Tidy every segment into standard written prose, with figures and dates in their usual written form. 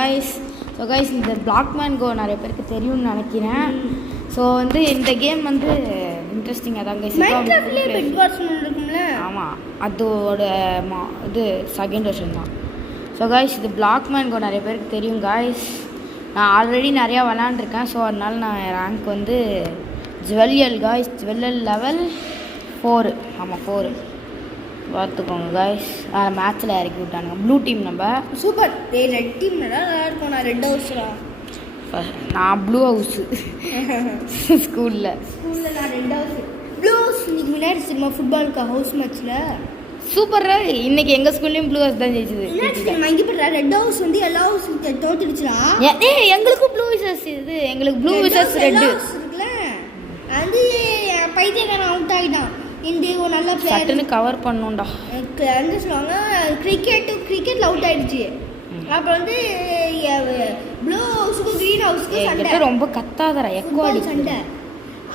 Guys. So guys இந்த Blackman கோ நிறைய பேருக்கு தெரியும்னு நினைக்கிறேன். ஸோ வந்து இந்த கேம் வந்து இன்ட்ரெஸ்டிங்காக தான் கைஸ். ஆமாம், அதோட இது செகண்ட் வெர்ஷன் தான். ஸோ கைஸ் இது பிளாக்மேன் கோ நிறைய பேருக்கு தெரியும் கைஸ். நான் ஆல்ரெடி நிறையா விளாண்டுருக்கேன். ஸோ அதனால நான் ரேங்க் வந்து ஜுவல்எல் கைஸ், ஜுவல்எல் லெவல் 4. ஆமாம் 4 பார்த்துக்கோங்க கைஸ். மேட்ச்சில் இறக்கி விட்டானுங்க ப்ளூ டீம். நம்ம சூப்பர். ரெட் டீம் நல்லா இருக்கும். நான் ரெட் ஹவுஸ்ரா, நான் ப்ளூ ஹவுஸு ஸ்கூலில் நான் ரெட் ஹவுஸ். ப்ளூ ஹவுஸ் இன்னைக்கு முன்னாடி சினிமா ஃபுட்பாலுக்கு ஹவுஸ் மேட்ச்சில் சூப்பராக. இன்னைக்கு எங்கள் ஸ்கூல்லேயும் ப்ளூ ஹவுஸ் தான் ஜெயிச்சது. இங்கே போடுறா ரெட் ஹவுஸ் வந்து எல்லா ஹவுஸ் தோத்துடுச்சுடா. எங்களுக்கும் ப்ளூ விசஸ் இது, எங்களுக்கு ப்ளூ விசஸ் ரெட் இருக்குல்ல. அது பைத்தியக்காரன் அவுட் ஆகிட்டான். இந்த ஒரு நல்ல பிளேயர்னு கவர் பண்ணோம்டா. என்ன சொல்லுவாங்க, கிரிக்கெட்டில் அவுட் ஆகிடுச்சு. அப்புறம் வந்து ப்ளூ ஹவுஸுக்கும் க்ரீன் ஹவுஸுக்கும் சண்டை. ரொம்ப கத்தாதரா எக்கோ அடி சண்டை.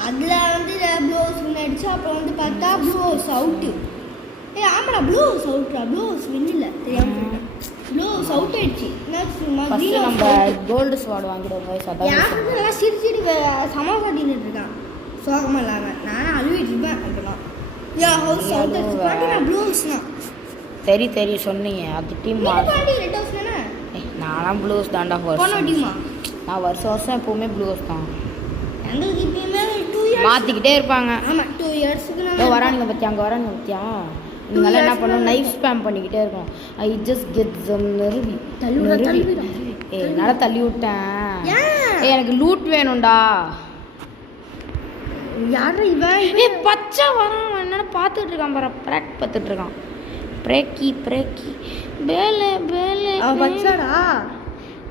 அதில் வந்து ப்ளூ ஹவுஸ் ஆயிடுச்சு. அப்புறம் வந்து பார்த்தா ப்ளூ ஹவுஸ் அவுட்டு. ஆமாடா ப்ளூ ஹவுஸ் அவுட்ரா, ப்ளூ ஹவுஸ் வின்னில்ல தெரியாமல். ப்ளூ ஹவுஸ் அவுட் ஆயிடுச்சு. நம்ம கோல்டு ஸ்வாட் வாங்கிடுவோம் கைஸ். அதான் சிரிச்சிட்டு சமா காட்டின்னு இருக்கான் சோகமாக இல்லாமல். நானும் அழுவிட்டு இருப்பேன். அப்படிலாம் ஹவுஸ் அவுட் ஆயிடுச்சு. நான் ப்ளூ ஹவுஸ் தான் தெரி சொன்னீங்க. அது டீம் ரெட் ஹவுஸ் தானே. நானும் ப்ளூ ஹவுஸ் தான்டா. டீமா நான் வருஷம் எப்பவுமே ப்ளூ ஹவுஸ் தான். எங்களுக்கு இப்பயுமே 2 இயர்ஸ் மாற்றிக்கிட்டே இருப்பாங்க. ஆமாம் 2 இயர்ஸுக்கு வரானுங்க பற்றியா, அங்கே வரானுங்க பற்றியா. இதனால என்ன பண்ணணும், நைஃப் ஸ்பேம் பண்ணிக்கிட்டே இருக்கும். ஐ ஜஸ்ட் கெட் சம் நெருவி என்னால் தள்ளி விட்டேன். எனக்கு லூட் வேணும்டா. யாரும் இவன் பச்சை வரான் என்னென்ன பார்த்துட்டு இருக்கான் பாரு. ப்ராக் பார்த்துட்டு இருக்கான். பிரேக்கி பேலே அவன் பச்சாடா.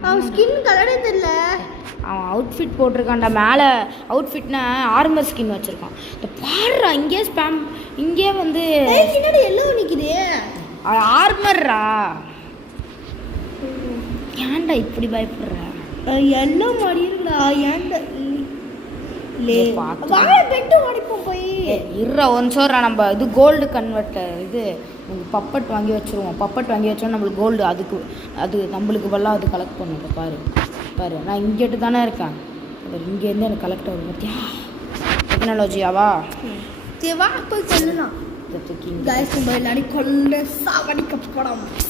அவன் ஸ்கின் கலரே தெரியல. அவன் அவுட்ஃபிட் போட்டிருக்கான்டா. மேலே அவுட்ஃபிட்னா ஆர்மர் ஸ்கின் வச்சுருக்கான். இந்த பாடுறா இங்கே ஸ்பேம், இங்கே வந்து எல்லோ நிற்குது. ஆர்மர்ரா. ஏன்டா இப்படி பயப்படுற? எல்லோ மாதிரி இருக்குடா. ஏன்டா ஒன்சோரா நம்ம இது கோல்டு கன்வெர்ட்டர் இது பப்பட் வாங்கி வச்சுருவோம். பப்பட் வாங்கி வச்சோன்னா நம்மளுக்கு கோல்டு அது நம்மளுக்கு பதிலாக அது கலெக்ட் பண்ணும். பாரு நான் இங்கேட்டு தானே இருக்கேன். இங்கேருந்து எனக்கு கலெக்ட் ஆகும் பார்த்தியா. டெக்னாலஜியாவா போய் சொல்லலாம்.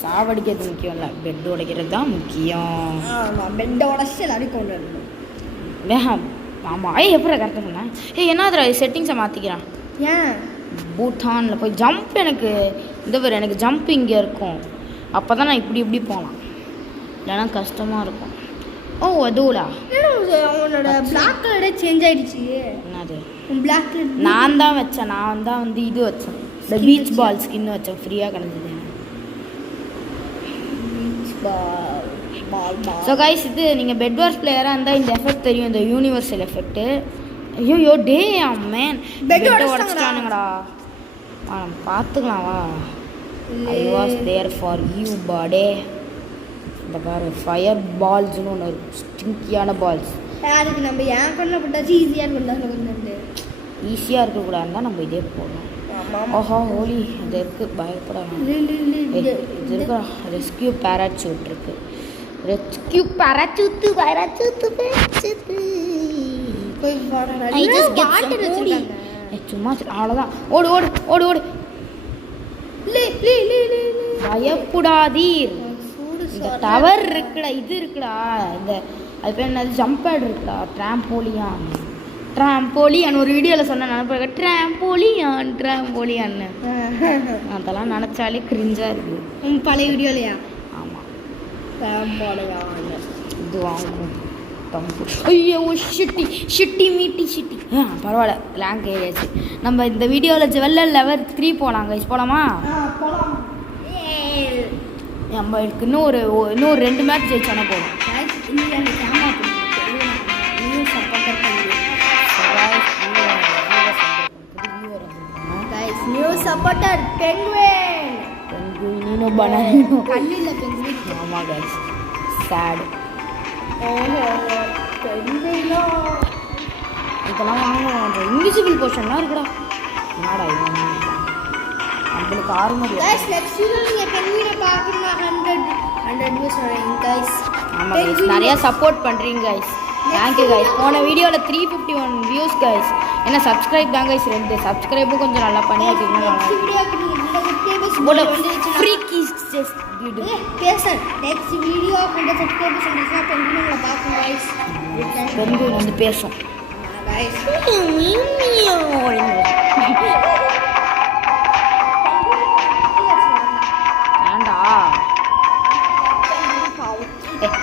சாவடிக்கிறது முக்கியம் இல்லை, பெட் உடைக்கிறது தான் முக்கியம். பெட்டை உடச்சி எல்லாரையும் கொண்டு வரணும். வேகம். ஆமாம். எப்படி கரெக்டாக சொன்னேன். என்னதுரா செட்டிங்ஸை மாற்றிக்கிறான். ஏன் பூட்டானில் போய் ஜம்ப் எனக்கு எனக்கு ஜம்ப் இங்கே இருக்கும். அப்போ தான் நான் இப்படி போகலாம். இல்லைனா கஷ்டமாக இருக்கும். அதுவுடா அவனோட பிளாக் கலரே சேஞ்ச் ஆகிடுச்சு. என்னது பிளாக் கலர் நான் தான் வச்சேன். நான் தான் வந்து இது வச்சேன், இந்த பீச் பால் ஸ்கின் வச்சேன். ஃப்ரீயாக கிடந்தது. ஸோ கைஸ் இது நீங்கள் பெட் வார்ஸ் பிளேயராக இருந்தால் இந்த எஃபெக்ட் தெரியும், இந்த யூனிவர்சல் எஃபெக்ட்டு. ஐயோ டே அம்மேன் பெட்டை உடச்சிட்டானுங்கடா. பார்த்துக்கலாம் வா. I was there for you buddy. இந்த பாரு ஃபயர் பால்ஸ்னு ஒன்று இருக்கும், ஸ்டிங்கியான பால்ஸ். அதுக்கு நம்ம ஏன் பண்ண போட்டாச்சு ஈஸியாக பண்ணாங்க. ஈஸியாக இருக்கக்கூடாதுன்னு தான் நம்ம இதே போடணும். ஓஹோ ஹோலி இது இருக்குது, பயப்படாமல் இது இருக்கா. ரெஸ்கியூ பேராசூட் இருக்குது. ரெஸ்கியூ பேராசூட்டு சும்மா அவ்வளோதான். ஓடு பயப்படாதீர். இந்த டவர் இருக்குடா, இது இருக்குடா, இந்த அது பேர் என்னது, ஜம்ப் பேட் இருக்குடா. ட்ராம்போலியான் ஒரு வீடியோவில் சொன்ன நினைப்பாங்க. ட்ராம்போலியான்னு அதெல்லாம் நினச்சாலே கிரிஞ்சாக இருக்குது. பழைய வீடியோலையா? ஆமாம். ட்ராம்போலியான் இது வாங்கும். ஐயோ ஷிட்டி பரவாயில்ல, லேங்க் ஏறியாச்சு. நம்ம இந்த வீடியோவில் ஜுவல்எல் லெவல் 3 போகலாங்க. போகலாமா? நம்மளுக்கு இன்னும் 2 மேட்ச் ஜெயிச்சானே போதும். நியூ சப்போர்ட்டர் பெங்குயின் பனானா கல்லில பெங்குயின். ஆமா गाइस sad. பெங்குயினோ இதெல்லாம் வாங்குவோம். இன்விசிபிள் போர்ஷன்லாம் இருக்குடா. என்னடா இது? உங்களுக்கு ஆர்மர் கைஸ் நெக்ஸ்ட் வீடியோ நீங்க பெங்குயினை பார்க்கணும்னா 100 வியூஸ் வரீங்க கைஸ் ஆமாம் கைஸ் நிறையா சப்போர்ட் பண்ணுறீங்க கைஸ் தேங்க்யூ கைஸ் போன வீடியோவில் 351 வியூஸ் கைஸ் ஏன்னா சப்ஸ்கிரைப் தான் கைஸ் 2 சப்ஸ்கிரைபும் கொஞ்சம் நல்லா பண்ணி வச்சுக்கணும் நெக்ஸ்ட் வீடியோ கொஞ்சம் சப்ஸ்கிரைபர்ஸ் வந்துச்சுன்னா பெங்குயினை பார்க்கணும் கைஸ் பெங்குயின் வந்து பேசும் கைஸ் ஏண்டா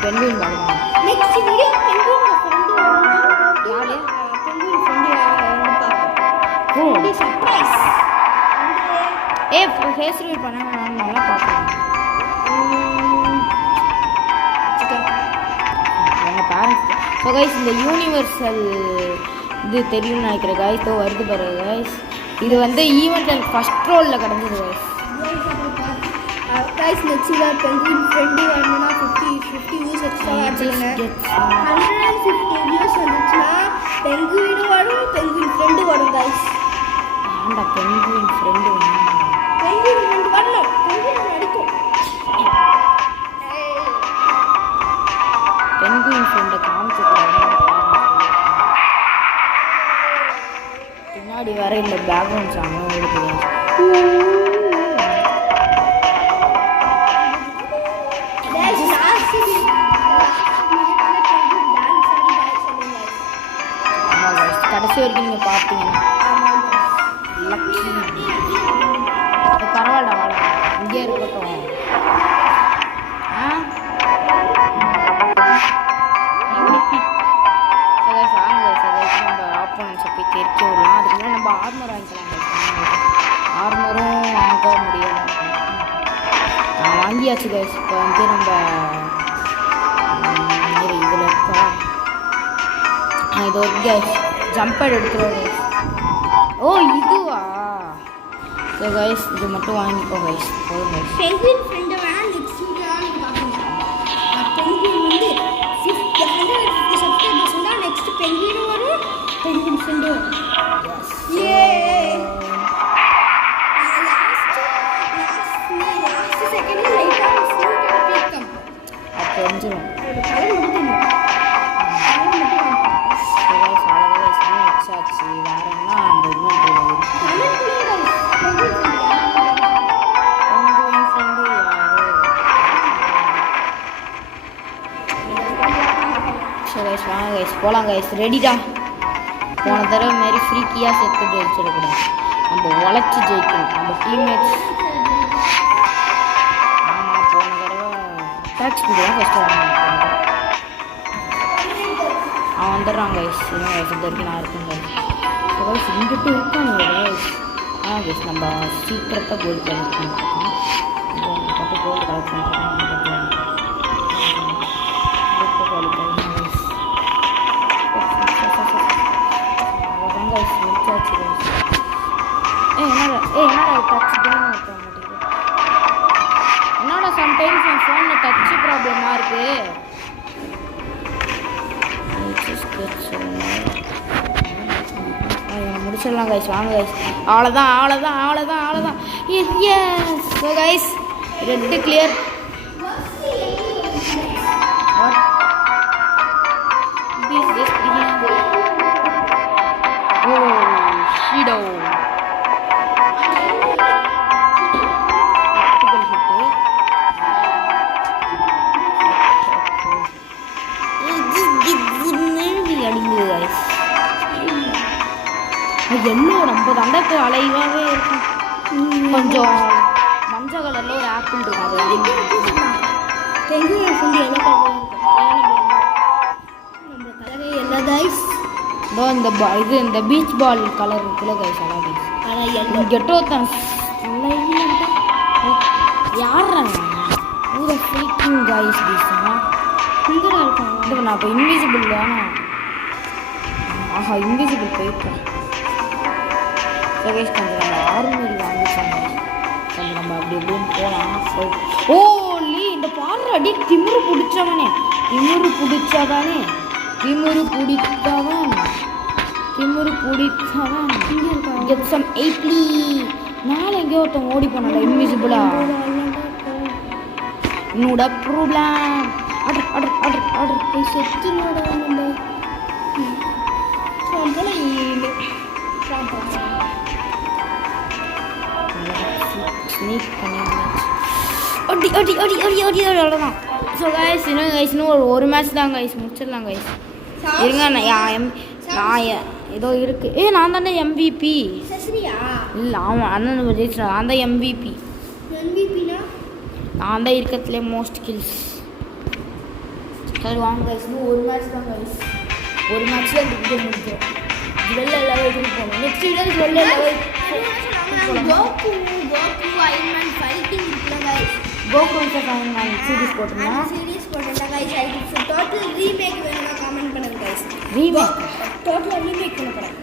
பெங்குயின் பாருங்க நெக்ஸ்ட் வீடியோ பெங்குயினோட ஃப்ரெண்ட் யாரு பெங்குயின் ஃப்ரெண்ட் பார்ப்போம் சர்ப்ரைஸ் ஃபேஸ் ரிவீல் பண்ண நான் நல்லா பார்ப்பேன் எங்கள் பேரண்ட்ஸ் ஸோ கைஸ் இந்த யூனிவர்சல் இது தெரியும்னு நினைக்கிறேன் கைஸ் ஸோ வருது பாருங்க கைஸ் இது வந்து ஈவெண்ட் ஃபஸ்ட் ரோலில் கிடந்தது guys guys next video penguin friend வரணும்னா 50 வியூஸ் எக்ஸ்ட்ரா ஆச்சுங்க 150 வியூஸ் வந்துச்சுன்னா பெங்குயினும் வரும் பெங்குயின் ஃப்ரெண்டு வரும் கைஸ் ஏன்டா பெங்குயின் ஃப்ரெண்டு பெங்குயின் ஃப்ரெண்ட் வரணும் பெங்குயின் அடிக்கும் பெங்குயின் ஃப்ரெண்டை காமிச்சுக்கூடாது பின்னாடி வர இந்த பேக்ரவுண்ட் சாங் ஓடுது கடைசி வரைக்கும் நீங்கள் பார்த்தீங்கன்னா பரவாயில்ல வாழ இங்கே இருக்கட்டும் நம்ம ஆப்போனன்ஸை போய் தெரிக்க விடலாம் அதுக்கு முன்னாடி நம்ம ஆர்மர் வாங்கிக்கலாம் ஆர்மரும் வாங்க முடியல வாங்கியாச்சு கைஸ் இப்போ வந்து நம்ம இதில் இருக்கா இது ஒரு கைஸ் ஜம்பர் எடுத்துருவோம் கைஸ் ஓ இதுவா ஸோ கைஸ் இது மட்டும் வாங்கிக்கோ கைஸ் போதும் கைஸ் பெங்குயின் ஃப்ரெண்டை வேணா நெக்ஸ்ட் வீடியோ நீங்கள் பார்க்கணும் பெங்குயின் வந்து 150 சப்ஸ்கிரைபர்ஸ் இருந்தால் நெக்ஸ்ட் பெங்குயினும் வரும் பெங்குயின் ஃப்ரெண்டும் வரும் லாஸ்ட் செகண்டில் லைட்டாக அது தெரிஞ்சிடும் வச்சாச்சு வேற என்ன அந்த இன்னொரு ஃப்ரெண்டு யாரு சரி கைஸ் வாங்க கைஸ் போகலாம் கைஸ் ரெடிடா போன தடவை மாரி ஃப்ரீக்கியாக செத்து ஜெயிச்சிடக்கூடாது நம்ம உழைச்சி ஜெயிக்கணும் நம்ம டீம்மேட்ஸ் ஆமாம் போன தடவை டேக்ஸ் தான் ஃபஸ்ட்டு வாங்கணும் அவன் வந்துடுறான் கைஸ் இன்னும் கைஸ் இது வரைக்கும் நான் இருக்கேன் கைஸ் ஸோ கைஸ் இங்கிட்டு இருக்காங்க கைஸ் கைஸ் நம்ம சீக்கிரட்டாக கோல்டு கலெக்ட் பண்ணிருக்கோம் பார்த்து கோல்டு கலெக்ட் பண்ணிருக்கோம் அவ்வளோதான் கைஸ் முடிச்சாச்சு கைஸ் என்னடா டச் கேம் இருக்க மாட்டேங்குது என்னடா சம்டைம்ஸ் என் ஃபோனில் டச்சு ப்ராப்ளமாக இருக்குது முடிச்சிடலாம் கைஸ் வாங்க கைஸ் அவ்வளோதான் yes so guys red clear ஓ ஷீடோ அடிக்குது கைஸ் எல்லோ நம்ம தண்டக்கு அலைவாகவே இருக்கும் கொஞ்சம் மஞ்சள் கலரில் ஒரு ஆப்பிள் இருக்கும் அது பெங்குயின் ஃப்ரெண்டு எல்லோ கலர் நம்ம கலரே எல்லா கைஸ் இதோ இது இந்த பீச் பால் கலர் இருக்குல்ல கைஸ் அதான் கைஸ் ஆனால் எல்லோ கெட்டோத்தான் யாருறாங்க ஊரை ஃப்ரீக்கிங் கைஸ் பீஸா இங்கே இருக்காங்க இது நான் இப்போ இன்விசிபிள் தானே ஆஹா இன்விசிபிள் போயிட்டேன் கைஸ் கொஞ்சம் நம்ம ஆர்மரி வாங்கிச்சாங்க கொஞ்சம் நம்ம அப்படி எப்படின்னு போகலாம் ஓலி இந்த பாடுற அடி திமிரு பிடிச்சவனே திமிரு பிடிச்சவன் கெட் சம் 8 மேலே எங்கேயோ ஒருத்தன் ஓடி போனால இன்விசிபிளா. என்னோட problem order order order order செத்துனோட நம்ம போல ஸ்னீக் பண்ணி ஓடி ஓடி ஓடி ஓடி ஓடி அவ்வளோதான். ஸோ கைஸ் இன்னும் ஒரு மேட்ச் தான் கைஸ், முடிச்சிடலாம் கைஸ். இருங்க நான் ஏதோ இருக்குது. நான் தானே MVP. சசிரியா இல்லை ஆமாம் அண்ணன் ஜெயிச்சா நான் தான் MVP. MVP-னா நான் தான் இருக்கிறதுலே மோஸ்ட் கில்ஸ். சரி வாங்க கைஸ், இன்னும் ஒரு மேட்ச் தான் கைஸ். ஒரு மேட்ச்சில் இந்த வீடியோ முடிக்கும். ஜுவல்ல லெவலுக்கு போகணும். நெக்ஸ்ட் வீடியோ ஜுவல்ல லெவல் கோகு அயன்மேன் ஃபைட்டிங் இருக்குல்ல கைஸ். கோகு அயன்மேன் சீரிஸ் போட்டுருந்தேன். சீரிஸ் போட்டுருந்தேன் கைஸ். அதுக்கு டோட்டல் ரீமேக் வேணும்னா கமெண்ட் பண்ணுங்க கைஸ். ரீமேக் டோட்டல் ரீமேக் பண்ண போகிறேன்.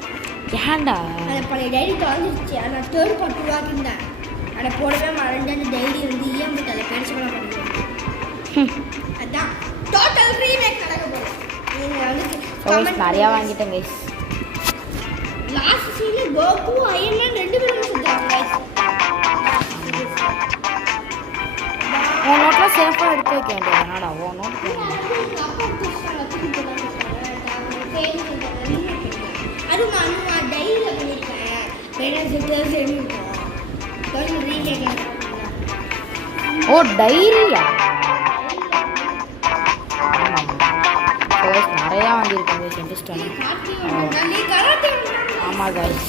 ஏன்டா அந்த பழைய டைரி தொலைஞ்சிருச்சு. நான் தேர்ட் பார்ட் உருவாக்கியிருந்தேன். அதை போடவே மறந்து அந்த டைரி வந்து EMB தலை பெருசு பண்ண பண்ணுறேன். அதான் டோட்டல் ரீமேக் நடக்க போகிறேன். நீங்கள் வந்து நிறையா வாங்கிட்டேன் கைஸ். லாஸ்ட் சீனில் கோகு அயன்மேன் 2 பேரும் செஞ்சாங்க கைஸ். உன் நோட்டில் சேஃபாக எடுத்து வைக்க வேண்டியது என்னடா உன் நோட். அது நான் டைரியில் பண்ணியிருக்கேன். ஓ டைரியா? நிறையா வாங்கியிருக்கேன் கைஸ். இன்ட்ரெஸ்ட் ஆமாம் கைஸ்.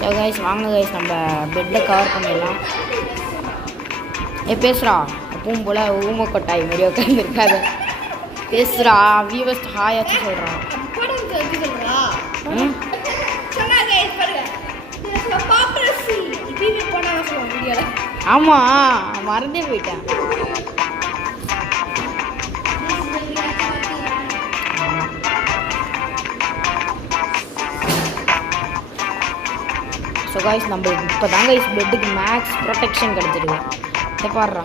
ஸோ கைஸ் வாங்க கைஸ் நம்ம பெட்டை கவர் பண்ணிடலாம். பேசுகிறா எப்பவும் போல் ஊமை கொட்டாய் மாரி உட்காந்துருக்காது. பேசுகிறா வியூவர்ஸ் ஹாயாச்சும் சொல்கிறான். ஆமாம் மறந்தே போயிட்டேன். ஸோ கைஸ் நம்மளுக்கு இப்போ தான் கைஸ் பெட்டுக்கு மேக்ஸ் ப்ரொடெக்ஷன் கிடச்சிருக்கு. இதை பாடுறா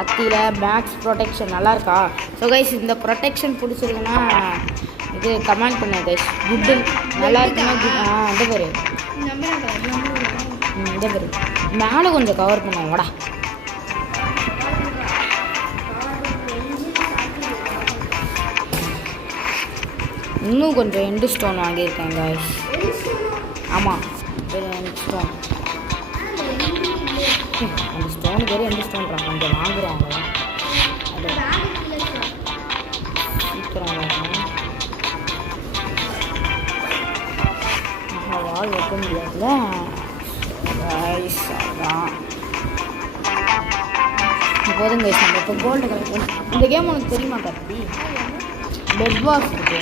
அத்தியில் மேக்ஸ் ப்ரொடெக்ஷன் நல்லா இருக்கா? ஸோ கைஸ் இந்த ப்ரொடெக்ஷன் பிடிச்சிருக்குன்னா இது கமெண்ட் பண்ணு கைஸ். குட்டு நல்லா இருக்குன்னா இந்த பேர் இந்த பேர் மேலே கொஞ்சம் கவர் பண்ணுவோம் வாடா. இன்னும் கொஞ்சம் எண்டு ஸ்டோன் வாங்கியிருக்கேன் கைஸ். ஆமாம் எண்டு ஸ்டோன். அந்த ஸ்டோன் பேர் எண்டு ஸ்டோன்றாங்க. கொஞ்சம் வாங்குகிறோம் அதை சீக்கிரம் வாங்கணும். வால் வைக்க முடியாதுல்ல கைஸ். அதான் போதும் கைஸ். நம்ம இப்போ கோல்டு கலெக்ட். இந்த கேம் உனக்கு தெரியுமா கத்தி? பெட் பாக்ஸ் இருக்கு.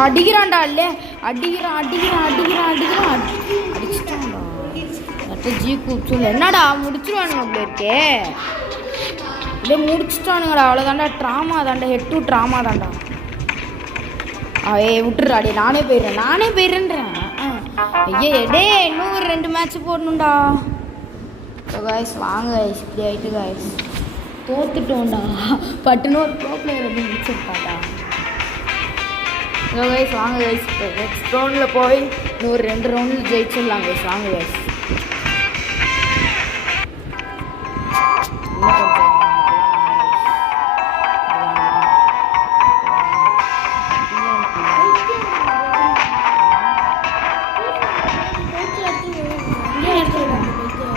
அடிக்கிறான்டா இல்லை அடிக்கிறான் அடிக்கிறான் அடிக்கிறான் அடிக்கிறான் அடிச்சுட்டான்டா. அடுத்த ஜி கூப்பிச்சு என்னடா முடிச்சிருவானுங்க அப்படி இருக்கே. அப்படியே முடிச்சுட்டானுங்கடா. அவ்வளோதாண்டா ட்ராமா தாண்டா. ஹெட் டு ட்ராமா தாண்டா. விட்டுறா டே நானே போயிடுறேன்றேன். ஐயே டே இன்னும் ஒரு 2 மேட்ச் போடணும்டா. ஸோ காய்ஸ் வாங்க காய்ஸ். இப்படி ஆகிட்டு காய்ஸ் தோத்துட்டோம்டா. பட்டுன்னு ஒரு ப்ரோ பிளேயர் அப்படி முடிச்சிருப்பாட்டா. ஸோ கைஸ் வாங்க கைஸ் நெக்ஸ்ட் ரவுண்டில் போய் இன்னொரு 2 ரவுண்டில் ஜெயிச்சிடலாம் கைஸ். வாங்க கைஸ்.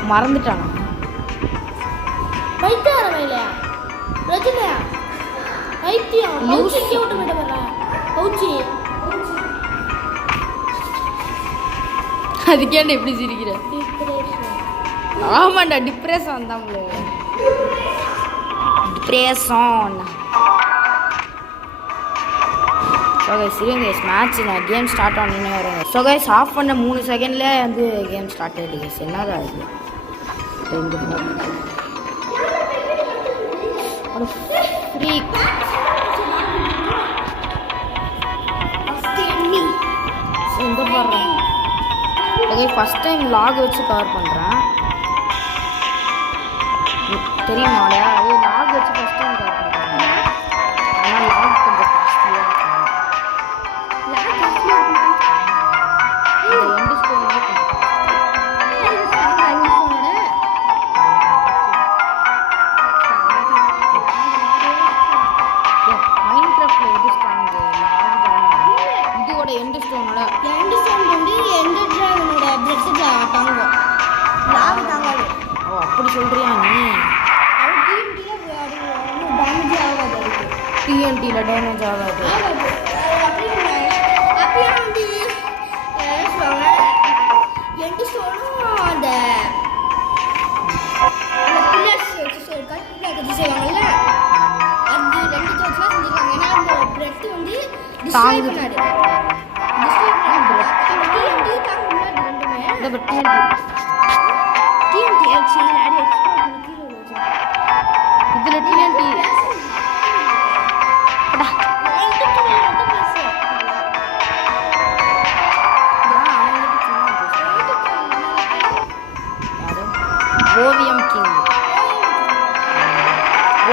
மறந்துட்டானா? பைத்தியம் இல்லையா ரஜினியா? பைத்தியம் லூசி விட்டு விட பௌச்சி. அதுக்கேண்டா எப்படி சிரிக்கிற? ஆமாண்டா டிப்ரெஷன் தான். டிப்ரெஷன். ஸோ கைஸ் இருங்க கைஸ் மேட்ச் நான் கேம் ஸ்டார்ட் ஆனே வரேன். ஸோ கைஸ் ஆஃப் பண்ண 3 செகண்டில் வந்து கேம் ஸ்டார்ட் ஆகிடுது கைஸ். என்னடா இது? ஃப்ரீக் இந்த பாடுறேன். ஓகே ஃபஸ்ட் டைம் லாக் வச்சு கவர் பண்ணுறேன். தெரியுமாடா அது லாக் வச்சு ஃபஸ்ட் டைம் கவர் பண்ணுறேன். ஆனால் லாக் கொஞ்சம் கஷ்டம். சொல்றியா நீ? அது டிஎன்டியில் அது ஒன்றும் டேமேஜே ஆகாது அதுக்கு. டிஎன்டியில் டேமேஜ் ஆகாது. ஆகாது. அப்படியே வந்து என்ன சொல்லுவாங்க, என்டி ஸ்டோனும் அந்த பில்லர்ஸ் வச்சு கல்பில்லர் வச்சு செய்வாங்கல்ல, அது ரெண்டு வச்சுலாம் செஞ்சுருக்காங்க. ஏன்னா அந்த பிரெட் வந்து டிஸ்ட்ராய் பண்ணாது. டிஸ்ட்ராய் பண்ணாது. டிஎன்டி தாங்க முன்னாடி ரெண்டுமே. இந்த டிஎன்டி ஆக்சுவலி நிறைய எக்ஸ்ப்ளோர் பண்ணி கீழே வச்சு இதில் டிஎன்டி ஓவியம் கிங்.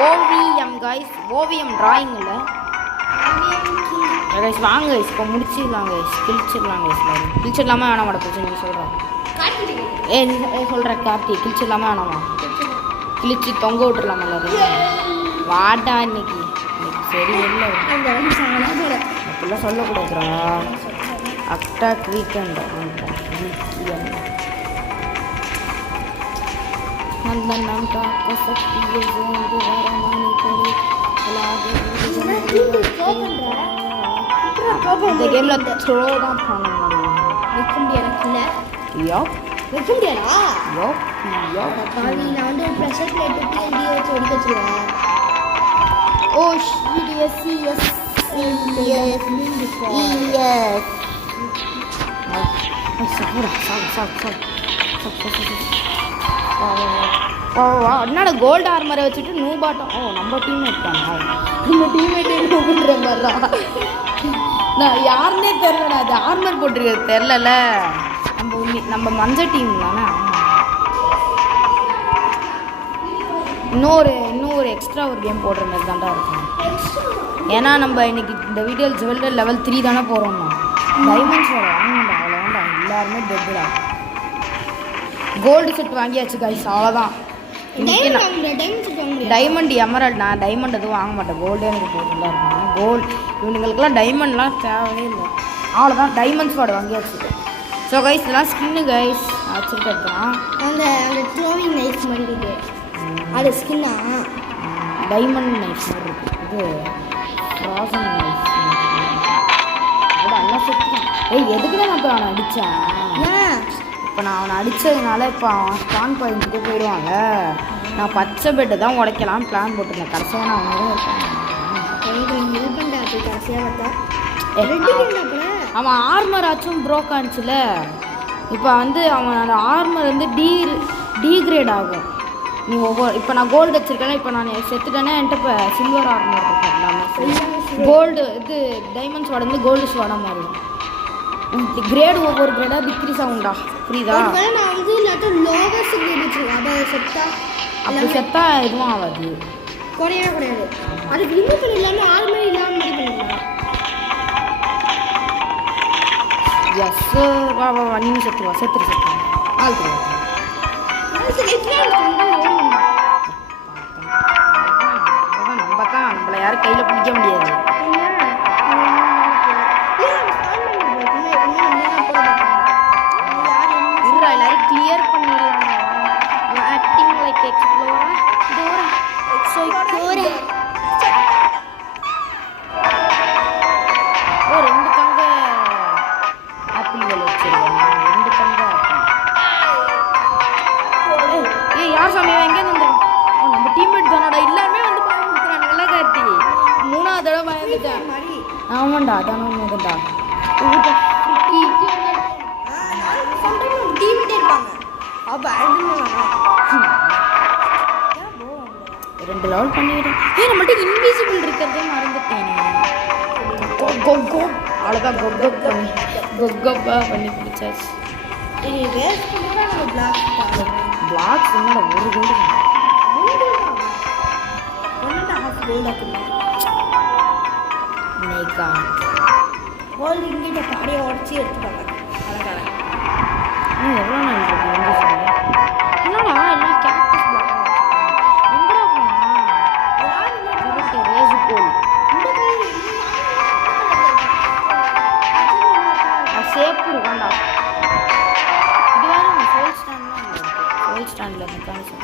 ஓவியம் கைஸ், ஓவியம் டிராயிங் இல்லை கைஸ். வாங்க கைஸ், இப்போ முடிச்சிடலாம் கைஸ், கிழிச்சிடலாம் கைஸ். கிழிச்சிடலாமா வேணாமாட பிரச்சனை நீ சொல்கிறேன். நீ சொல்கிற கார்த்தி, கிழிச்சிடலாமா வேணாமா? கிழிச்சு தொங்க விட்டுடலாமா எல்லாரும்? வாடா இன்னைக்கு சரி இல்லை அப்படிலாம் சொல்லக்கூடாதுரா. அக்டாக் வீக்கெண்ட் அந்த நாம் காக்க சக்தியை சேர்ந்து வரமானி கொடு. இந்த கேமில் த்ரோ தான் பண்ண முடியும். வைக்க முடியாது. யோப் வைக்க முடியாதா? யோப் யோப். பாவி, நான் வந்து ஒரு ப்ரெஷர் பிளேட் டிஎன்டி வச்சு ஒடிக்க வச்சுருவேன். ஓ ஷிடிஎஸ் எஸ் என்னோட கோல்டு ஆர்மரை வச்சுட்டு நூபாட்டம். ஓ நம்ம டீம்மேட் தானா? நம்ம டீம்மேட்டே நூபுன்ற மாதிரிடா. நான் யாருன்னே தெரிலடா. அது ஆர்மர் போட்டிருக்கிறது தெரிலல. நம்ம மஞ்சள் டீம் தானே. இன்னும் ஒரு எக்ஸ்ட்ரா ஒரு கேம் போடுற மாதிரி தான்டா இருக்கும். ஏன்னா நம்ம இன்னைக்கு இந்த வீடியோ ஜுவல்லரி லெவல் 3 தானே போகிறோம்னா டைமண்ட்ஸ் வர வாங்கண்டா. அவ்வளோ வேண்டாம், எல்லாருமே பெட்டுடா. கோல்டு செட் வாங்கியாச்சு கைஸ், அவ்வளோதான். Diamond emerald. நான் டைமண்ட் எதுவும் வாங்க மாட்டேன், கோல்டே எனக்கு போட்டுலாம் இருப்பாங்க. கோல்டு இவனுங்களுக்கெல்லாம் டைமண்ட்லாம் தேவையே இல்லை. அவ்வளோதான், டைமண்ட்ஸ் வாட வாங்கியாச்சு. ஸோ கைஸ் இதெல்லாம் ஸ்கின்னு கைஸ் வச்சுருக்கேன். அந்த த்ரோவிங் நைஃப் மாதிரி இருக்கு, அது ஸ்கின்னா? டைமண்ட் நைஃப் மாதிரி இருக்குது. இது ஃப்ராசன் நைஃப். அது நல்லா சுற்றுறான். எதுக்கு தான் நான் போய் அவனை அடித்தேன்? இப்போ நான் அவனை அடித்ததுனால இப்போ அவன் ஸ்பான் பாயிண்ட்டுக்கு போயிடுவாங்க. நான் பச்சை பெட்டை தான் உடைக்கலாம் பிளான் போட்டிருந்தேன். கடைசியாக நான் அவன் ஆர்மர் ஆச்சும் ப்ரோக் ஆனிச்சுல. இப்போ வந்து அவனோட ஆர்மர் வந்து டீக்ரேட் ஆகும். நீ இப்போ நான் கோல்டு வச்சுருக்கேன்னா, இப்போ நான் செத்துட்டேன்னா என்கிட்ட இப்போ சில்வர் ஆர்மர் இருக்கும் எல்லாமே. கோல்டு இது டைமண்ட்ஸ் வாட வந்து கோல்டு ஸ்வாட மாறிடும். கிரேடு ஒவ்வொரு கிரேடாக டிக்ரீஸ் ஆகும்டா, புரியுதா? நான் வந்து லோவஸ்ட் கிரேட் வச்சுருக்கேன். அதை செத்தா அப்படி செத்தா எதுவும் ஆகாது, குறையவே குறையாது. அதுக்கு ரிமூவ் பண்ணி இல்லாமல் ஆர்மர் இல்லாமல் மாதிரி பண்ணிக்கலாம். எஸ் வா வா வா, நீங்கள் செத்துருவா செத்துரு ஆள் தெரியாது. நம்மளை யாரும் கையில் பிடிக்க முடியாது. எல்லாரும் கிளியர் பண்ணிடலாம். ஆக்டிங் லைக் எக்ஸ்ப்ளோரா ஓ 2 தங்க ஆப்பிள்கள் வச்சிருக்கேன். 2 தங்க ஆப்பிள். யார் சாமி எங்கேருந்து வந்துடும்? ஓ நம்ம டீம்மேட் தானடா. எல்லாருமே வந்து பயமுறுத்துறானுங்களா கார்த்தி? 3ஆவது தடவை பயந்துட்டேன். ஆமாண்டா, அதான உண்மைதான்டா. ரெண்டு லெவல் பண்ணிடுறேன். நம்மள்ட்ட இன்விசிபிள் இருக்கிறதே மறந்துட்டேன். அவ்வளோதான் கொக்கப்பா பண்ணி பிடிச்சாச்சு. பிளாக்ஸ் என்னோட ஒரு கோல்டு கோல்டு இங்கிட்ட பாடியை உடச்சி எடுத்துப்பாங்க. எவ்வளோ நாள் இருக்கு என்னடா எல்லாம் கேக்டஸ் பிளாக் எங்கடா போனா? ரேஸ் கோல் சேப்பு இருக்காண்டா. இது வேற சோல் ஸ்டாண்ட்லாம் இல்லை, சோல் ஸ்டாண்டில் மெக்கானிசம்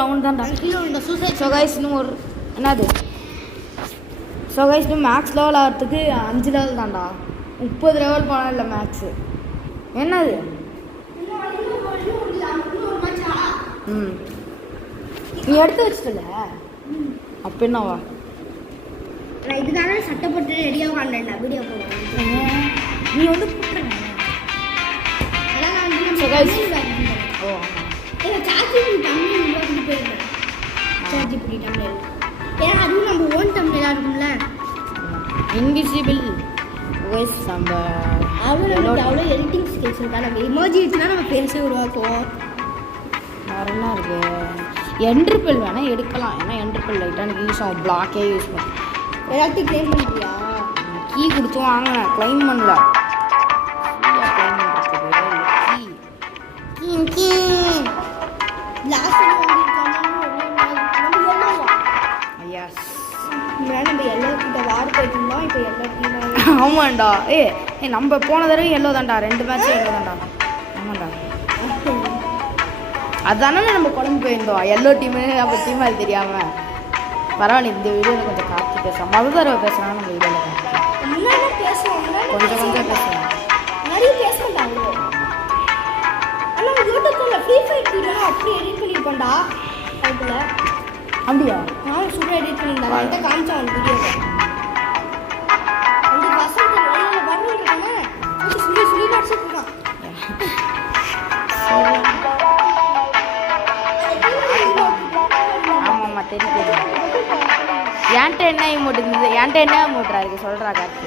ரவுண்ட் தான்டா. கீழே விழுந்த சூசைட். ஸோ கைஸ் இன்னும் ஒரு என்னது ஸோ கைஸ் இன்னும் மேக்ஸ் லெவல் ஆகிறதுக்கு 5 லெவல் தான்டா. 30 லெவல் போனால் இல்லை மேக்ஸு. என்னது ம் நீ எடுத்து வச்சிட்டல அப்போ என்னவா? நான் இதுதானே சட்டப்பட்டு ரெடியாக உட்காந்தேன் வீடியோ போடுவேன். நீ வந்து கூப்பிடுங்க. அதான் நான் வந்து So guys. ஓ சார்ஜி தமிழ் வந்து போயிருக்கேன். சார்ஜி இப்படி தமிழ் ஏன்னா அதுவும் நம்ம ஓன் தமிழாக இருக்கும்ல. இன்விசிபிள் வாய்ஸ் நம்ம அவ்வளோ எடிட்டிங் ஸ்கில்ஸ் இருக்கா. நம்ம இமோஜி வச்சுனா நம்ம பேச உருவாக்குவோம். வேற என்ன இருக்கு? என்ட்ரிபிள் வேணால் எடுக்கலாம். ஏன்னா என்ட்ரிபிள் லைட்டாக எனக்கு யூஸ் ஆகும். பிளாக்கே யூஸ் பண்ண எல்லாத்தையும் க்ளைம் பண்ணுறியா? கீ கொடுத்து வாங்கினேன். க்ளைம் பண்ணல. ஆமாண்டா. நம்ம போன தடவை எல்லோ தான்டா. 2 மேட்ச் எல்லோ தான்டா. ஆமாண்டா. அதானே நம்ம குழம்பு போயிருந்தோம். எல்லோ டீமு நம்ம டீம் அது தெரியாம. பரவாயில்ல, இந்த வீடியோவில் கொஞ்சம் கார்த்தி பேசலாம். மறு தடவை பேசலாம். நம்ம வீடியோவில் கொஞ்சம் பேசுவோம். நிறைய பேச மாட்டாங்க. ஆனால் யூடியூப்ல ஃப்ரீ ஃபயர் வீடியோ அப்படி எடிட் பண்ணியிருக்கோண்டா. அதுல அப்படியா? நான் சூப்பராக எடிட் பண்ணியிருந்தேன். என்கிட்ட காமிச்சேன் அந்த வீடியோவை. அந்த பசங்க வரணுன்றாங்க சொல்லி நடிச்சிட்டு இருக்கான். ஆமாம்மா தெரியும். என்கிட்ட என்ன இமோட் இருந்தது? என்கிட்ட என்ன இமோட்ரா இருக்கு சொல்கிறா கார்த்தி.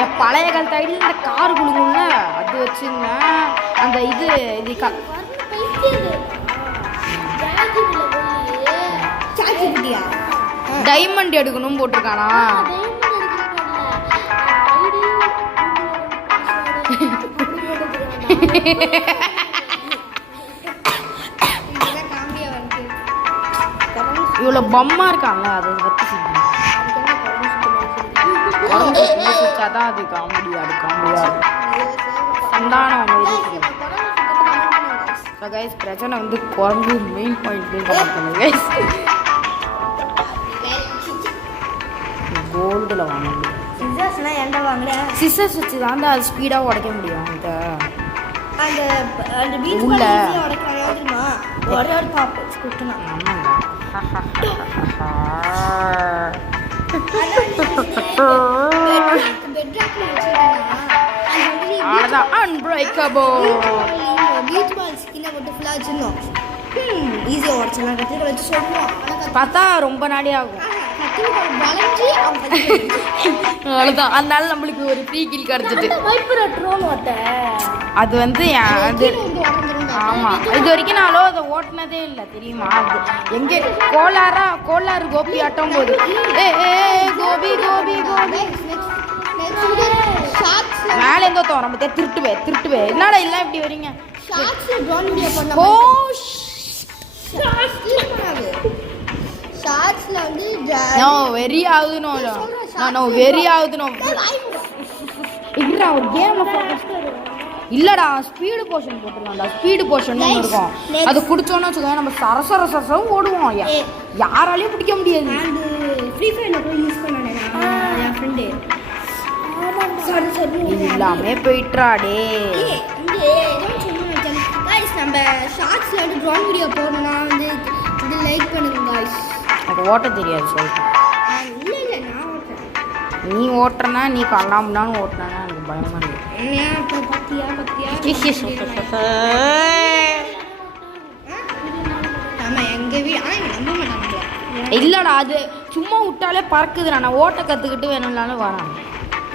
என் பழைய காலத்து ஐடியில் இந்த கார் கொடுக்கும்ல அது வச்சுருந்தேன். அந்த இது டைமண்ட் எடுக்கணும் போட்டிருக்கானா? இவ்வளோ பொம்மா இருக்காங்க. அதை பற்றி தான் அது காமெடியா சந்தானம் கைஸ். பிரச்சனை வந்து குரங்கு மெயின் பாயிண்ட் கோல்டில் வாங்க முடியும். சிசர்ஸ் வச்சு தான் அது ஸ்பீடாக உடைக்க முடியும். அந்த பீச் உள்ள உடைக்கிறாங்க தெரியுமா? ஒரே ஒரு பாப்பு குட்டுனா. அன்பிரேக்கபிள் பீச் பால் ஸ்கின்னை போட்டு ஃபுல்லாக வச்சிருந்தோம். ஈஸியாக உடச்சிடலாம். கத்திரிக்காய் வச்சு சொல்லுவோம். பார்த்தா ரொம்ப நாடி ஆகும். வளைஞ்சி அவ்வளோதான். அதனால நம்மளுக்கு ஒரு ஃப்ரீ கில் கிடச்சிட்டு அது வந்து அது ஆமாம். இது வரைக்கும் நானும் அதை ஓட்டினதே இல்லை தெரியுமா? அது எங்கே கோலாறு கோபி ஆட்டம் போது கோபி கோபி கோபி மேலே எந்தோ தோணும். நம்ம திருட்டுவே என்னடா இல்லை இப்படி வரீங்க? வெறி ஆகுதுனோ ஒரு கேம் இல்லடா. ஸ்பீடு போர்ஷன் போட்டுருக்கான்டா. ஸ்பீடு போர்ஷன் இருக்கும். அது குடிச்சோன்னு வச்சுக்கோங்க நம்ம சரசரம் ஓடுவோம். யாராலையும் பிடிக்க முடியாது. எல்லாமே போயிட்டுறாடே. நம்ம ஷார்ட்ஸ்ல வந்து ட்ராயிங் வீடியோ போடணும்னா வந்து இது லைக் பண்ணுங்க गाइस. எனக்கு ஓட்ட தெரியாது சொல்லிட்டு. இல்ல நான் ஓட்டுறேன். நீ ஓட்டுறனா நீ கண்ணாமண்ணான்னு ஓட்டுனா எனக்கு பயமா இருக்கு. ஏன் அப்போ பத்தியா ஆமா எங்க நம்ப மாட்டாங்க. இல்லடா அது சும்மா விட்டாலே பறக்குது. நான் ஓட்ட கற்றுக்கிட்டு வேணும்னாலும் வரேன்.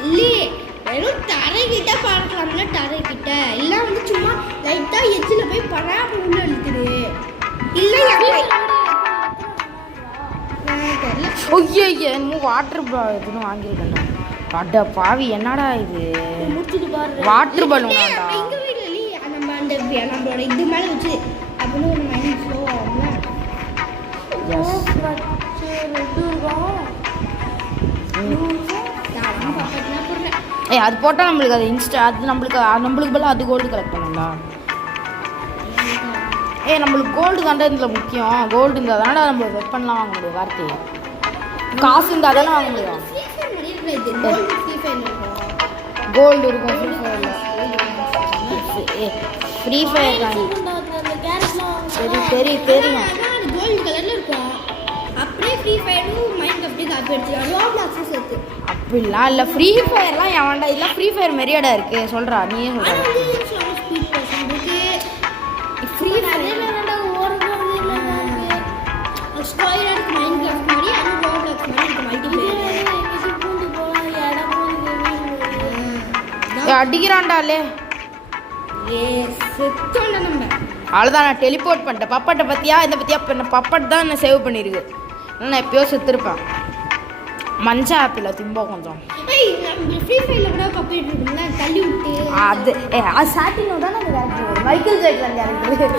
இல்லையே வெறும் தரைக்கிட்ட பறக்கலாம்ல. தரைக்கிட்ட இல்லை வந்து சும்மா லைட்டாக எச்சில் போய் படாம உள்ள இழுக்குது. இல்லை ஐயோ இன்னும் வாட்டர் இதுன்னு வாங்கியிருக்கேன். அட பாவி என்னடா இது? வாட்டர் பலூனாடா. எங்கள் வீட்டில் இல்லையே நம்ம அந்த நம்மளோட இது மேலே வச்சு அப்படின்னு ஒரு மைண்ட் ஸ்லோ ஆகும்ல. அது போட்டால் நம்மளுக்கு அது அது நம்மளுக்கு பதிலாக அது கோல்டு கலெக்ட் பண்ணலாம். நம்மளுக்கு கோல்டு தாண்டா இதில் முக்கியம். கோல்டு இருந்தால் தானே நம்ம வெப்பன்லாம் வாங்க முடியும். வார்த்தை காசு இருந்தால் தானே வாங்க முடியும். கோல்டு இருக்கும் ஃப்ரீ ஃபயர் தான். தெரியும் கோல்டு கலர்ல இருக்கும். அப்படியே ஃப்ரீ ஃபயரும் மைண்ட் அப்படியே காப்பி அடிச்சிடலாம். ரோப்ளாக்ஸும் சேர்த்து அப்படிலாம் இல்லை. ஃப்ரீ ஃபயர்லாம் எவன்டா இதெல்லாம் ஃப்ரீ ஃபயர் மெரியாடா இருக்கு சொல்கிறா நீயே சொல்கிற. Free fire square mind craft மாதிரி அது ரோப்ளாக்ஸ் மாதிரி இருக்கு. மல்டிப்ளேயர் அடிக்கிறான்டாலே. செத்தோம்டா நம்ம. அவ்வளோதான் நான் டெலிபோர்ட் பண்ணிட்டேன். பப்பட்டை பற்றியா இந்த பற்றியா இப்போ பப்பட் தான் என்ன சேவ் பண்ணியிருக்கு. நான் எப்பயோ செத்துருப்பேன். மஞ்சள் ஆப்பிள் திம்போ கொஞ்சம் ஃப்ரீ ஃபயர்ல கூட பப்பட் இருக்கும்ல தள்ளி விட்டு அது அது சாட்டினோ தானே அந்த character. Michael Jackson character.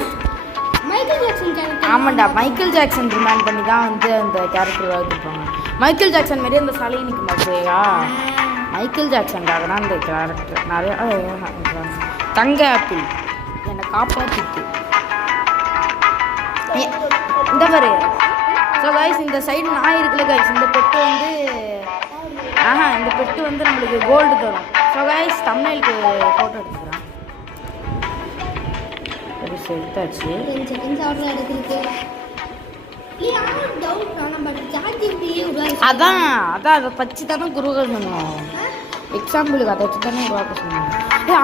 Michael Jackson character. ஆமாண்டா மைக்கேல் ஜாக்சன் ரிமைண்ட் பண்ணி தான் வந்து அந்த கேரக்டர் வளர்த்துருப்பாங்க. மைக்கேல் ஜாக்சன் மாரி அந்த சலை நிற்க மாட்டேயா. மைக்கேல் ஜாக்சனுக்காக தான் அந்த கேரக்டர் நிறைய. தங்க ஆப்பிள் என்னை காப்பாற்றிட்டு இந்த பாரு. ஸோ கைஸ் இந்த சைடு நான் இருக்குல்ல கைஸ் இந்த பெட்டு வந்து இந்த பெட்டு வந்து நம்மளுக்கு கோல்டு தரும். ஸோ கைஸ் தம்ப்நெயிலுக்கு ஃபோட்டோ எடுத்துக்கிறேன். எடுத்தாச்சு. அதான் அதை பச்சு தானே குருகள் சொன்னோம். எக்ஸாம்பிளுக்கு அதை வச்சு தானே உருவாக்க சொன்னாங்க.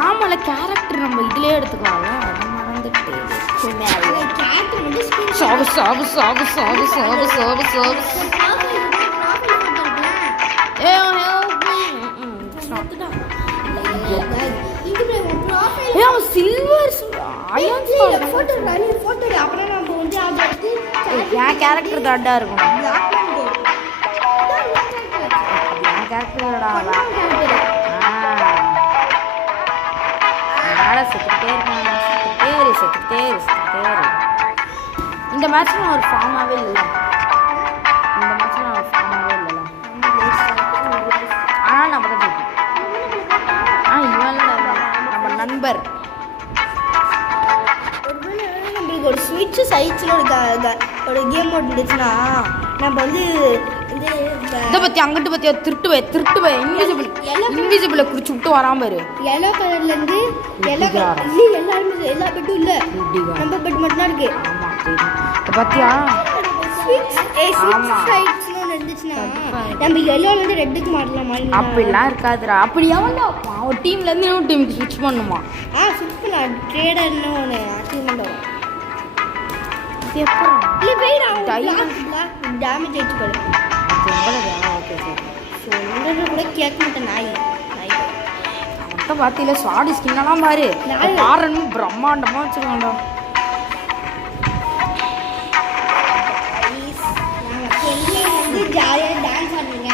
ஆமாம்ல கேரக்டர் நம்ம இதுலேயே எடுத்துக்கலாம்ல. அதை மறந்துட்டு சாவு சாவு சாவு சாவு சாவு சாவு சாவு. அவன் சில்வர் என் கேரக்டர் தாண்டா இருக்கும். என் கேரக்டரோட செத்துட்டே இந்த மேட்ச் நான் ஒரு ஃபார்மாகவே இல்லை. இந்த மேட்ச் நான் ஒரு ஃபார்மாகவே இல்லைல்ல. ஆனால் நம்ம தான் இவன் நம்ம நண்பர். நம்மளுக்கு ஒரு ஸ்விட்ச் சைட்ஸில் ஒரு கேம் மோட் இருந்துச்சுன்னா நம்ம வந்து இதை பற்றி அங்கிட்டு பற்றியா திருட்டுவேன் இன்விசிபிளை குடிச்சு விட்டு வராம இரு. எல்லோ கலர்லேருந்து எல்லா பெட்டும் இல்லை நம்ம பெட் மட்டும் தான் இருக்கு. ஆமாம் சரி இதை பார்த்தியா நம்ம எல்லோலேருந்து ரெட்டுக்கு மாறலாமா? அப்படிலாம் இருக்காதுடா. அப்படி எவன்டா ஒரு டீம்லேருந்து இன்னொரு டீமுக்கு ஸ்விட்ச் பண்ணுமா? ஸ்விட்ச் பண்ணலாம். ட்ரேடர்னு ஒன்று அச்சீவ்மெண்ட் வரும். எப்போ டேமேஜ் ஆயிடுச்சு போல. ஓகே சரி சொல்றது கூட கேட்க மாட்டேன். நாய் அவன்கிட்ட பார்த்தில சாடி ஸ்கின்னெல்லாம் பாரு. பாருன்னு பிரம்மாண்டமாக வச்சுருக்காண்டா. ஜாலியாக டான்ஸ் ஆடுறீங்க.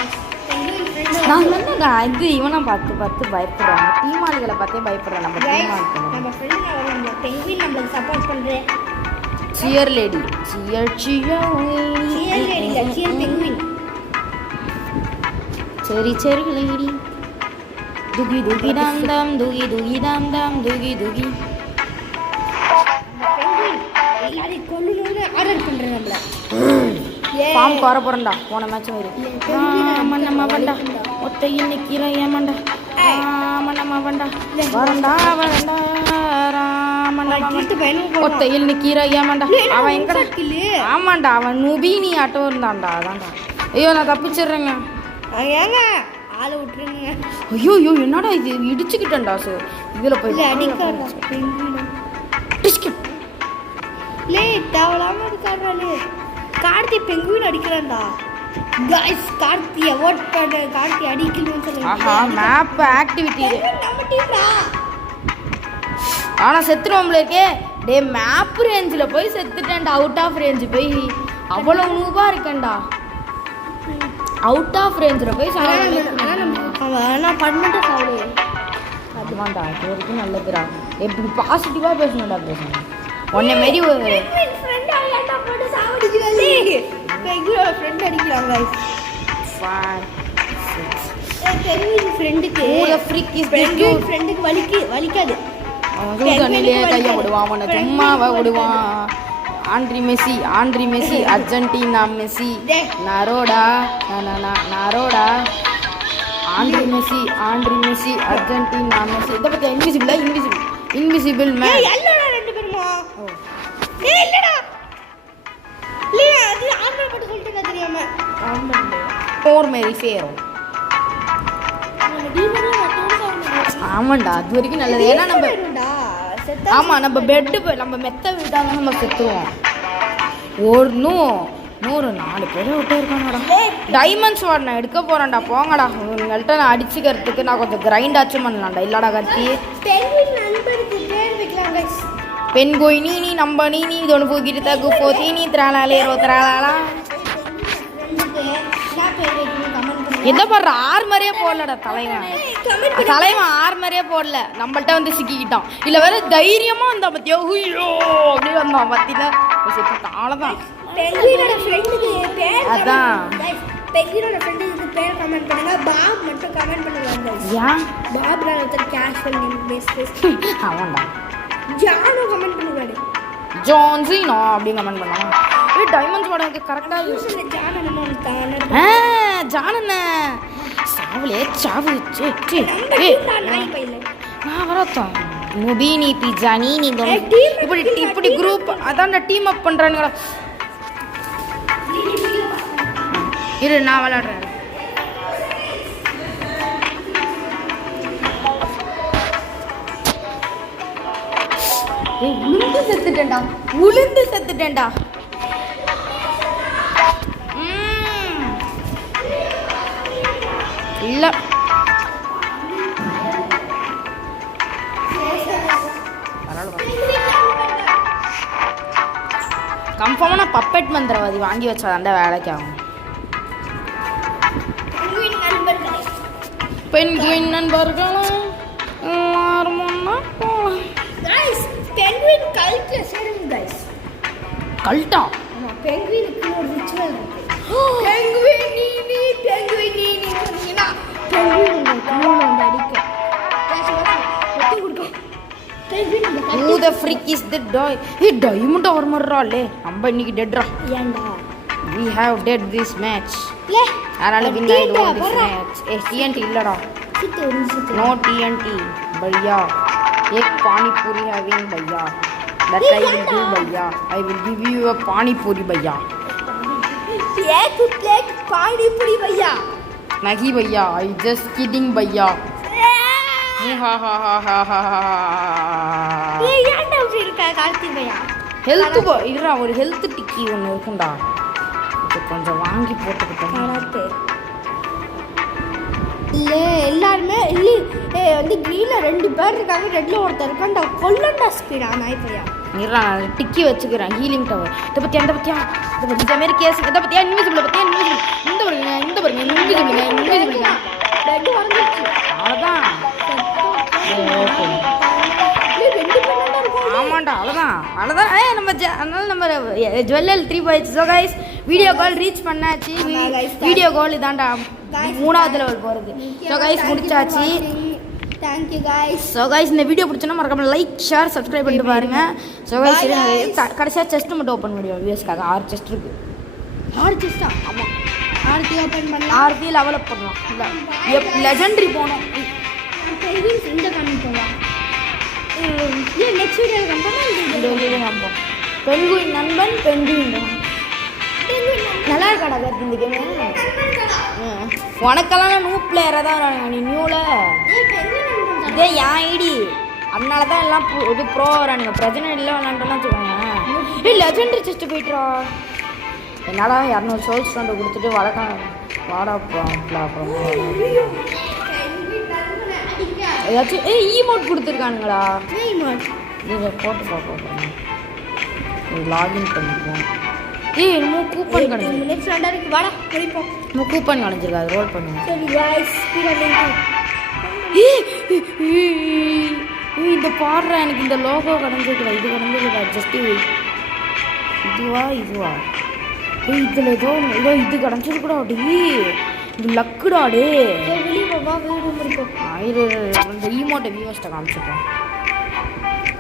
நான் என்னங்க இது இவனை பார்த்து பயப்படுறாங்க. டீமாளிகளை பார்த்தே பயப்படுறேன். நம்ம நம்ம ஃப்ரெண்ட் பெங்குயின் நம்மளுக்கு சப்போர்ட் பண்ணுறேன். சியர் லேடி பெங்குயின் சரி லேடி துகி துகி டாம் டாம் துகி துகி டாம் டாம் துகி துகி. எல்லாரையும் கொல்லணும்னு ஆர்டர் பண்ணுறேன். நம்மள ஃபார்ம் வர போகிறேன்டா. போன மேட்ச் மண்ணம்மா வண்டா ஒத்தையில் நிற்கிற ஏமாண்டா மண்ணம்மா வண்டா வரண்டா ஒத்தையில் நிற்கிற ஏமாண்டா. அவன் எங்கடா? ஆமாண்டா அவன் நுபீனி ஆட்டோ இருந்தான்டா. அதான்டா. ஐயோ நான் தப்பிச்சிடுறேங்க. ஏங்க ஆளை விட்டுருங்க. ஐயோ என்னடா இது இடிச்சுக்கிட்டேன்டா. சார் இதில் போய் தேவலாம இருக்காரு. கார்த்தி பெங்குயின் அடிக்கிறான்டா. गाइस கார்த்தி அவார்ட் பண்ண கார்த்தி அடிக்கணும்னு சொல்லுங்க. ஆஹா மேப் ஆக்டிவிட்டி நம்ம டீம்டா. ஆனா செத்துறோம்ல இருக்கே. டேய் மேப் ரேஞ்சில் போய் செத்துட்டேன்டா. அவுட் ஆஃப் ரேஞ்ச் போய் அவ்வளவு நூபா இருக்கேன்டா. அவுட் ஆஃப் ரேஞ்சில் போய் நான் பண்ணட்டா சாவு. அதுமாண்டா அது வரைக்கும் நல்லதுடா. எப்படி பாசிட்டிவாக பேசணும்டா பேசணும். உன்னை மாரி ஒரு ஃப்ரெண்ட் ஆயாண்டா போட்டு சாவடிக்குறாளே. பெங்குயின் ஃப்ரெண்ட் அடிக்குறாங்க गाइस. 5 6 பெங்குயின் ஃப்ரெண்டுக்கு who the freak is this penguin ஃப்ரெண்டுக்கு வலிக்காது. தண்ணிலே கையை விடுவான், அவனை சும்மாவா விடுவான். ஆண்ட்ரி மெஸ்ஸி அர்ஜென்டினா மெஸ்ஸி நரோடா நரோடா ஆண்ட்ரி மெஸ்ஸி அர்ஜென்டினா மெஸ்ஸி. இதை பற்றி இன்விசிபிள் மேன். ரெண்டு பேருமா? இல்லடா இல்ல அது ஆர்டர் போட்டு சொல்லிட்டு தெரியாம ஓர் மேரி ஃபேரோ. ஆமாண்டா, அது வரைக்கும் நல்லது. ஏன்னா நம்ம ஆமாம் நம்ம பெட்டு நம்ம மெத்த விட்டாங்க நம்ம செத்துருவோம். நூறு 4 பேர் விட்டு இருக்காங்கடா. டைமண்ட்ஸ் வார்டு நான் எடுக்க போகிறேன்டா. போங்கடா, உங்கள்கிட்ட நான் அடிச்சுக்கிறதுக்கு நான் கொஞ்சம் கிரைண்ட் ஆச்சும் பண்ணலாம்டா. இல்லடா கத்தி பெண்கோய் நீ நம்ப நீ இதொன்று போக்கிட்டு தகு போத்தி நீ திராளாலேரோ திராளாலா. எந்த பாடுற ஆர்மரே போடலடா தலைவன் ஆர்மரே போடல. நம்மள்ட்ட வந்து சிக்கிக்கிட்டான். இல்லை வேற தைரியமாக வந்தா பத்தியோ ஹுய்யோ அப்படி வந்தான் பத்தியில அவ்வளோதான். அதான் பெங்கினோட ஃப்ரெண்டுக்கு பேர் கமெண்ட் பண்ணுங்க. பாப் மட்டும் கமெண்ட் பண்ணுவாங்க. ஏன் பாப்ல ஒருத்தர் கேஷுவல் நேம் பேஸ் அவன்டா. ஜானோ கமெண்ட் பண்ணுவாரு. ஜான்சினோ அப்படி கமெண்ட் பண்ணலாம். டைமண்ட்ஸ் வாடகை கரெக்டாக ஜானண்ண சாவலே சாவு. நான் வரத்தான் முபீனி பிஜா நீ இப்படி குரூப் அதான் டீம் அப் பண்ணுறானுங்களா. இரு நான் விளையாடுறேன். உளுந்து செத்துட்டேன்டா. இல்ல கன்ஃபார்மா நான் பப்பெட் மந்திரவாதி வாங்கி வச்சாதாண்டா வேலைக்கு ஆகும். பென்குயின் நண்பர்களா எல்லாரும் ஒண்ணா போலாம். गाइस पेंगुइन कल्ट சேருங்க गाइस. கல்ட்டா? ஆமா, பெங்குயினுக்கு ஒரு ரிச்சுவல் இருக்கு. பெங்குயின் நீ சொன்னீனா பெங்குயின் கண்ணுல வந்து அடிக்க வெட்டி கொடுக்கும். Penguin who the freak is that doy? hey diamond armor ராலே நம்ம இன்னைக்கு டெட்ரா. ஏண்டா we have dead this match. லே அதனால win ஆயிடுவோம் this match. TNT இல்லடா. no TNT भैया एक पानी पूरी having भैया that I will do भैया. I will give you a पानी पूरी भैया. एक प्लेट पानी पूरी भैया. नहीं भैया, I just kidding भैया. हा हा हा हा हा. ये ஏன்டா இப்படி இருக்க கார்த்தி भैया? ஹெல்த் இல்லடா, ஒரு ஹெல்த் டிக்கி ஒன்று இருக்கும்டா. இது கொஞ்சம் வாங்கி போட்டுக்கிட்டேன். கார்த்தி இல்லை எல்லாருமே இல்லை வந்து க்ரீனில் 2 பேர் இருக்காங்க, ரெட்டில் ஒருத்தர் இருக்கான்டா. கொல்லண்டா ஸ்பீடா நாய் பையா. இருடா நான் டிக்கி வச்சுக்கிறேன். ஹீலிங் டவர் இதை பற்றி அந்த பற்றியா இதை பற்றி இந்த மாரி கேஸ் இதை பற்றியா இன்விசிபிள் பற்றியா இந்த பாருங்க இன்விசிபிளுங்க ரெண்டு வந்துருச்சு அவ்வளோதான். ஆமாண்டா அவ்வளோதான். நம்ம அதனால நம்ம ஜுவல்லல் 3 போயிடுச்சு. So guys video call reach பண்ணாச்சு. வீடியோ கால் இதாண்டா 3வது லெவல் போகிறது. ஸோ கைஸ் முடிச்சாச்சு. Thank you guys. So guys இந்த வீடியோ பிடிச்சனா மறக்காம லைக் ஷேர் சப்ஸ்கிரைப் பண்ணிட்டு பாருங்க. ஸோ கைஸ் கடைசியாக செஸ்ட் மட்டும் ஓப்பன் பண்ணிடுவோம். வியூஸ்க்காக 6 செஸ்ட் இருக்கு. 6 செஸ்டா? ஆமாம், 6 ஓப்பன் பண்ணலாம். 6 லெவல் அப் பண்ணலாம். இல்லை லெஜெண்டரி போகணும். இந்த கமெண்ட் போகலாம். இல்லை நெக்ஸ்ட் வீடியோ கம்பெனி பெண்குயின் நண்பன் பெண்குயின் நல்லா இருக்காடா கருத்து இந்த கேமு. உனக்கெல்லாம் நான் நியூ பிளேயராக தான் வரானுங்க. நீ நியூவில் இதே என் ஐடி, அதனால தான் எல்லாம் இது ப்ரோ வரானுங்க. பிரச்சனை இல்லை விளாண்டோன்னு வச்சுக்கோங்க. லெஜெண்டரி செஸ்ட்டு போயிட்டுரா. என்னடா 200 சோல் ஸ்டாண்டை கொடுத்துட்டு வாடா அப்புறம் ஏதாச்சும் ஈமோட் கொடுத்துருக்கானுங்களா? இதை போட்டு பார்ப்போம். லாகின் பண்ணிப்போம். என்னமோ கூப்பன் கிடைச்சிருக்கு. வாடா போய்ப்போம். நம்ம கூப்பன் கிடைச்சிருக்கு, அது ரோல் பண்ணுங்க. சரி गाइस இந்த பாடுற எனக்கு இந்த லோகோ கிடைச்சிருக்குடா. இது கிடைச்சிருக்குடா. ஜஸ்ட் இதுவா இதில் ஏதோ இது கிடைச்சிருக்குடா. டி இது லக்குடா. டே வெளியே வா வீடு முடிப்போம். இந்த ஈமோட்டை வியூவர்ஸ்ட்டை காமிச்சிருக்கோம்.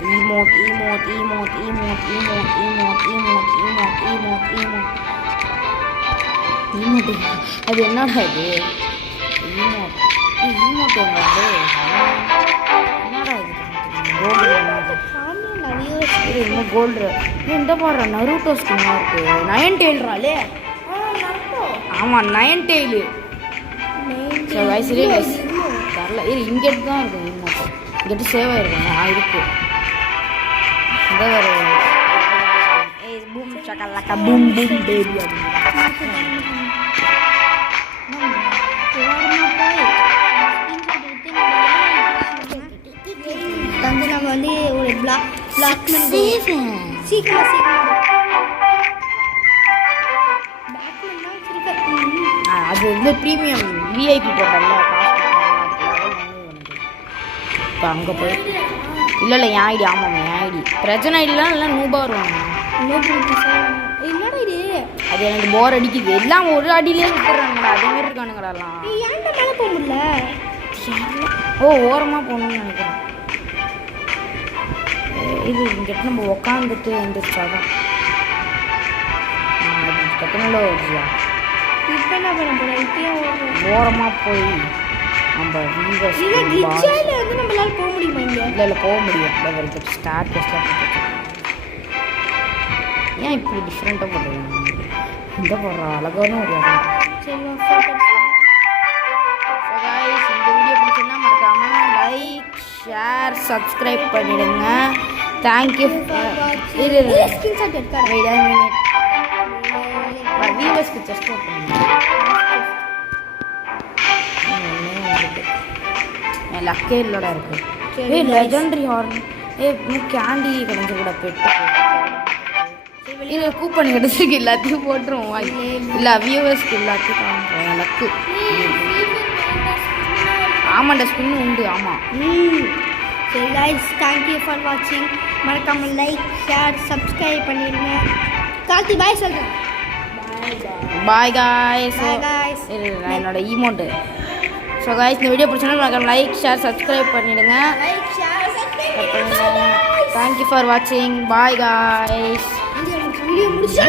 Emote emote emote emote emote emote emote emote emote emote emote அது என்னடா இது ஈமோட் ஈமோட் என்னடா இது கோல்டு இது இன்னும் கோல்டு இந்த பாரு நருட்டோ ஸ்கின்னா இருக்கு நயன் டெயில்ராலே ஆமாம் நயன் டெயிலு ஸோ வயசுலேயே வயசு தரல இது இங்கேட்டு தான் இருக்கும் ஈமோட் இங்கிட்ட சேவ் ஆயிருக்கும் இருக்கு இந்த ஒரு பூம் சக்கலக்கா பூம் பூம் பேபி தந்து நம்ம வந்து ஒரு பிளாக் சீக்கிரம் அது வந்து ப்ரீமியம் விஐபி போட்டல இப்போ அங்கே போய் இல்லை என் ஐடி ஆமாம்மா என் ஐடி பிரச்சனை ஐடிலாம் எல்லாம் நூபா வருவாங்க என்னடா இது அது எனக்கு போர் அடிக்குது எல்லாம் ஒரு அடியிலே விட்டுறாங்கடா அதே மாதிரி இருக்கானுங்கடாலாம் ஏன்டா மேலே போக முடியல ஓ ஓரமாக போகணும்னு நினைக்கிறேன் இது இங்கிட்ட நம்ம உக்காந்துட்டு வந்துருச்சாதான் அது டெக்னாலோ வருதுயா இப்போ என்ன பண்ண போகிறேன் இப்பயும் ஓரமாக போய் நம்ம வீவர்ஸ் வந்து நம்மளால போக முடியுமா இங்கே இல்லை போக முடியும் இந்த ஸ்டார்ட் டெஸ்ட்லாம் ஏன் இப்படி டிஃப்ரெண்ட்டாக போடுறீங்க இந்த போடுற அழகான ஒரு சரி இந்த வீடியோ பிடிச்சிருந்தா மறக்காம லைக் ஷேர் சப்ஸ்கிரைப் பண்ணிடுங்க தேங்க்யூ இது ஸ்கிரீன்ஷாட் எடுக்காத வீவர்ஸ்க்கு ஜஸ்ட் பண்ணுங்க என் லக்கே இல்லடா இருக்கு லெஜெண்டரி ஹார்ன் இன்னும் கேண்டி கிடைஞ்ச கூட பெட்டு இது கூப்பன் கிடைச்சிருக்கு எல்லாத்தையும் போட்டுருவோம் இல்லை வியூவர்ஸ்க்கு எல்லாத்தையும் காமிப்போம் என் லக்கு ஆமாண்டா ஸ்பின் உண்டு ஆமாம் சரி கைஸ் தேங்க்யூ ஃபார் வாட்சிங் மறக்காமல் லைக் ஷேர் சப்ஸ்கிரைப் பண்ணிடுங்க கார்த்தி பாய் சொல்கிறேன் பாய் காய்ஸ் Bye guys. என்னோட ஈமோட்டு ஸோ காய்ஸ் இந்த வீடியோ பிடிச்சோன்னா மறக்காம லைக் ஷேர் சப்ஸ்கிரைப் பண்ணிடுங்க like share subscribe thank you for வாட்சிங் பாய் காய்ஸ் வீடியோ முடிச்சு